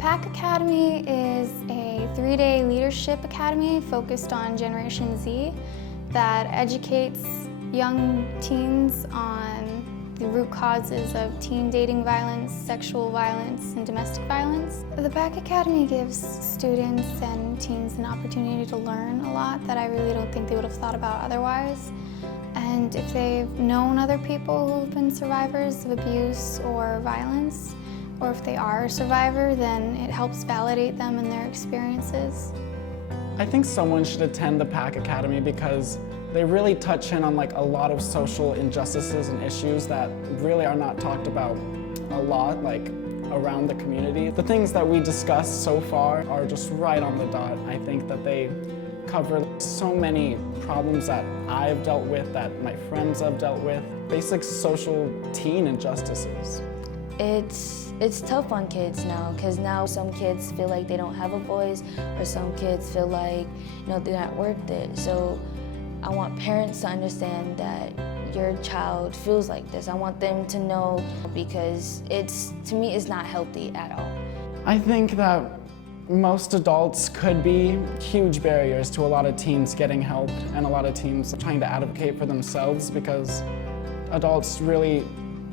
PAC Academy is a 3-day leadership academy focused on Generation Z that educates young teens on the root causes of teen dating violence, sexual violence, and domestic violence. The PAC Academy gives students and teens an opportunity to learn a lot that I really don't think they would have thought about otherwise. And if they've known other people who've been survivors of abuse or violence, or if they are a survivor, then it helps validate them in their experiences. I think someone should attend the PAC Academy because they really touch in on a lot of social injustices and issues that really are not talked about a lot around the community. The things that we discussed so far are just right on the dot. I think that they cover so many problems that I've dealt with, that my friends have dealt with, basic social teen injustices. It's tough on kids now, because now some kids feel like they don't have a voice, or some kids feel like they're not worth it. So I want parents to understand that your child feels like this. I want them to know, because to me it's not healthy at all. I think that most adults could be huge barriers to a lot of teens getting help and a lot of teens trying to advocate for themselves, because adults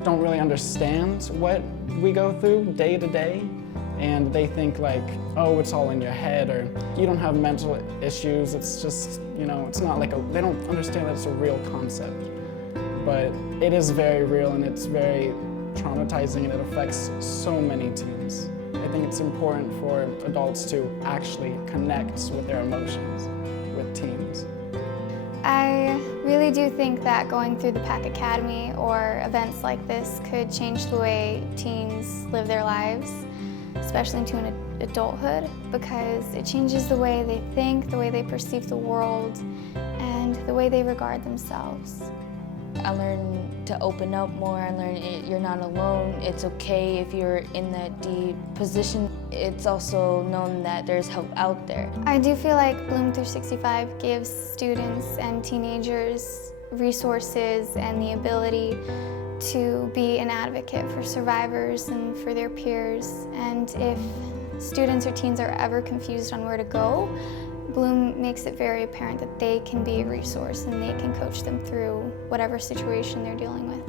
don't really understand what we go through day to day, and they think oh, it's all in your head, or you don't have mental issues. It's just, it's not they don't understand that it's a real concept. But it is very real, and it's very traumatizing, and it affects so many teens. I think it's important for adults to actually connect with their emotions with teens. I really do think that going through the PAC Academy or events like this could change the way teens live their lives, especially into an adulthood, because it changes the way they think, the way they perceive the world, and the way they regard themselves. I learned to open up more. I learned you're not alone. It's okay if you're in that deep position. It's also known that there's help out there. I do feel like bloom365 gives students and teenagers resources and the ability to be an advocate for survivors and for their peers. And if students or teens are ever confused on where to go, Bloom makes it very apparent that they can be a resource and they can coach them through whatever situation they're dealing with.